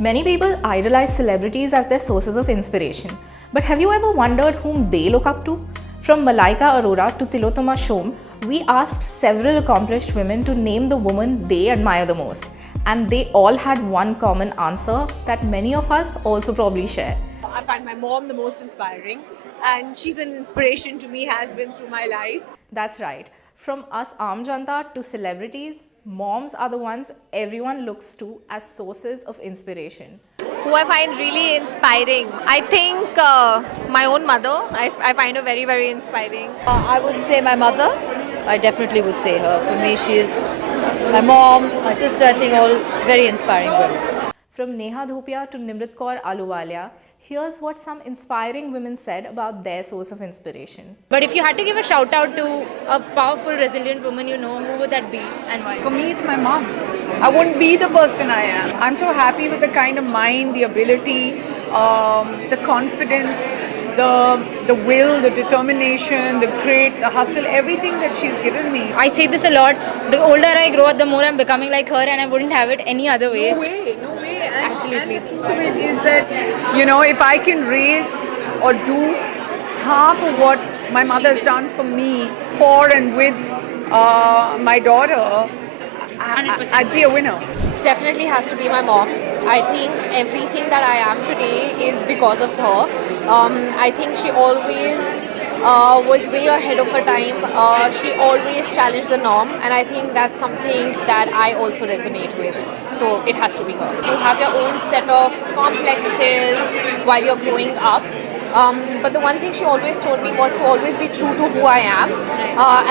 Many people idolize celebrities as their sources of inspiration. But have you ever wondered whom they look up to? From Malaika Arora to Tillotama Shom, we asked several accomplished women to name the woman they admire the most. And they all had one common answer that many of us also probably share. I find my mom the most inspiring, and she's an inspiration to me, has been through my life. That's right. From us Aam Janta to celebrities, moms are the ones everyone looks to as sources of inspiration. Who I find really inspiring, I think my own mother. I find her very, very inspiring. I would say my mother. I definitely would say her. For me, she is my mom, my sister. I think all very inspiring women. From Neha Dhupia to Nimrat Kaur Ahluwalia, here's what some inspiring women said about their source of inspiration. But if you had to give a shout out to a powerful, resilient woman you know, who would that be and why? For me, it's my mom. I wouldn't be the person I am. I'm so happy with the kind of mind, the ability, the confidence, the will, the determination, the grit, the hustle, everything that she's given me. I say this a lot. The older I grow, the more I'm becoming like her, and I wouldn't have it any other way. No way. And, Absolutely. And the truth of it is that, you know, if I can raise or do half of what my mother's done for me, for and with my daughter, I'd be a winner. Definitely has to be my mom. I think everything that I am today is because of her. I think she always was way ahead of her time. She always challenged the norm, and I think that's something that I also resonate with. So it has to be her. You have your own set of complexes while you're growing up. But the one thing she always told me was to always be true to who I am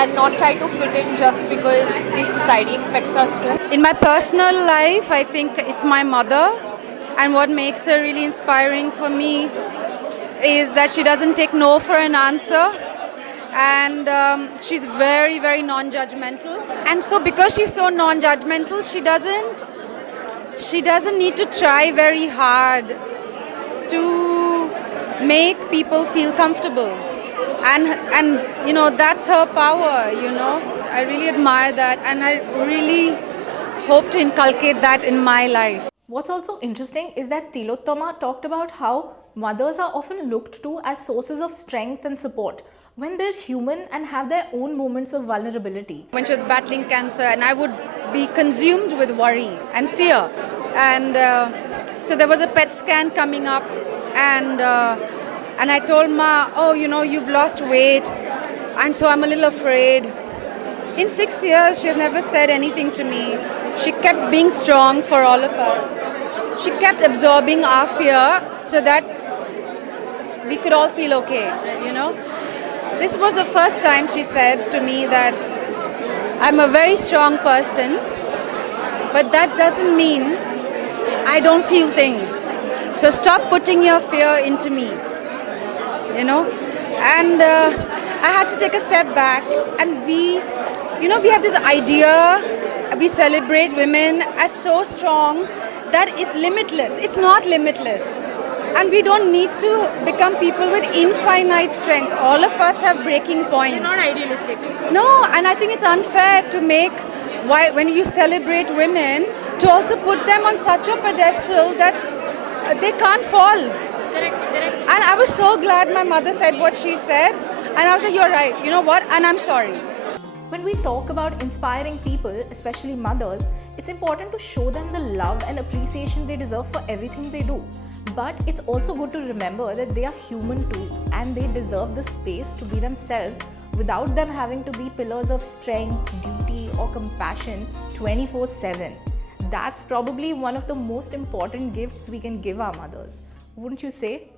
and not try to fit in just because the society expects us to. In my personal life, I think it's my mother. And what makes her really inspiring for me is that she doesn't take no for an answer. And she's very, very non-judgmental. And so because she's so non-judgmental, she doesn't need to try very hard to make people feel comfortable. And you know, that's her power, you know. I really admire that, and I really hope to inculcate that in my life. What's also interesting is that Tilottama talked about how mothers are often looked to as sources of strength and support when they're human and have their own moments of vulnerability. When she was battling cancer, and I would be consumed with worry and fear. And so there was a PET scan coming up, and I told Ma, oh, you know, you've lost weight, and so I'm a little afraid. In 6 years, she has never said anything to me. She kept being strong for all of us. She kept absorbing our fear so that we could all feel okay, you know. This was the first time she said to me that I'm a very strong person, but that doesn't mean I don't feel things. So stop putting your fear into me, you know. And I had to take a step back, and we have this idea, we celebrate women as so strong that it's limitless. It's not limitless. And we don't need to become people with infinite strength. All of us have breaking points. You're not idealistic. No, and I think it's unfair to make, when you celebrate women, to also put them on such a pedestal that they can't fall. Correct. And I was so glad my mother said what she said. And I was like, you're right, you know what? And I'm sorry. When we talk about inspiring people, especially mothers, it's important to show them the love and appreciation they deserve for everything they do. But it's also good to remember that they are human too, and they deserve the space to be themselves without them having to be pillars of strength, duty, or compassion 24/7. That's probably one of the most important gifts we can give our mothers. Wouldn't you say?